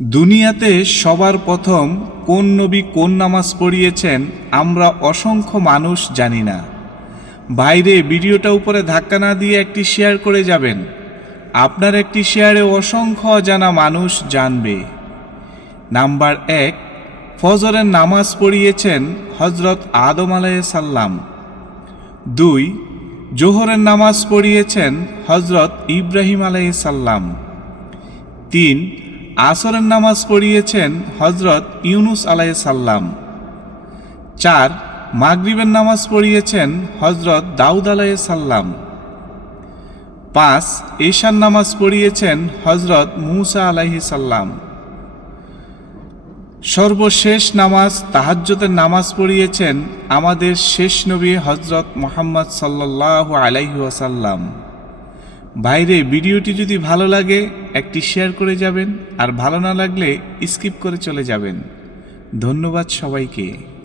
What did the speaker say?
দুনিয়াতে সবার প্রথম কোন নবী কোন নামাজ পড়িয়েছেন আমরা অসংখ্য মানুষ জানি না। বাইরে ভিডিওটা উপরে ধাক্কা না দিয়ে একটি শেয়ার করে যাবেন। আপনার একটি শেয়ারে অসংখ্য জানা মানুষ জানবে। নাম্বার এক, ফজরের নামাজ পড়িয়েছেন হজরত আদম আলাইসাল্লাম দুই, জোহরের নামাজ পড়িয়েছেন হজরত ইব্রাহিম আলাইসাল্লাম তিন আসরের নামাজ পড়িয়েছেন হজরত ইউনুস আলাইসাল্লাম চার, মাগরিবের নামাজ পড়িয়েছেন হজরত দাউদ আলাইসাল্লাম পাঁচ ঈশান নামাজ পড়িয়েছেন হজরত মুসা আলাইসাল্লাম সর্বশেষ নামাজ তাহাজ্জতের নামাজ পড়িয়েছেন আমাদের শেষ নবী হজরত মোহাম্মদ সাল্লাহ আলাইহি ওয়াসাল্লাম। বাইরে ভিডিওটি যদি ভালো লাগে, একটি শেয়ার করে যাবেন, আর ভালো না লাগলে স্কিপ করে চলে যাবেন। ধন্যবাদ সবাইকে।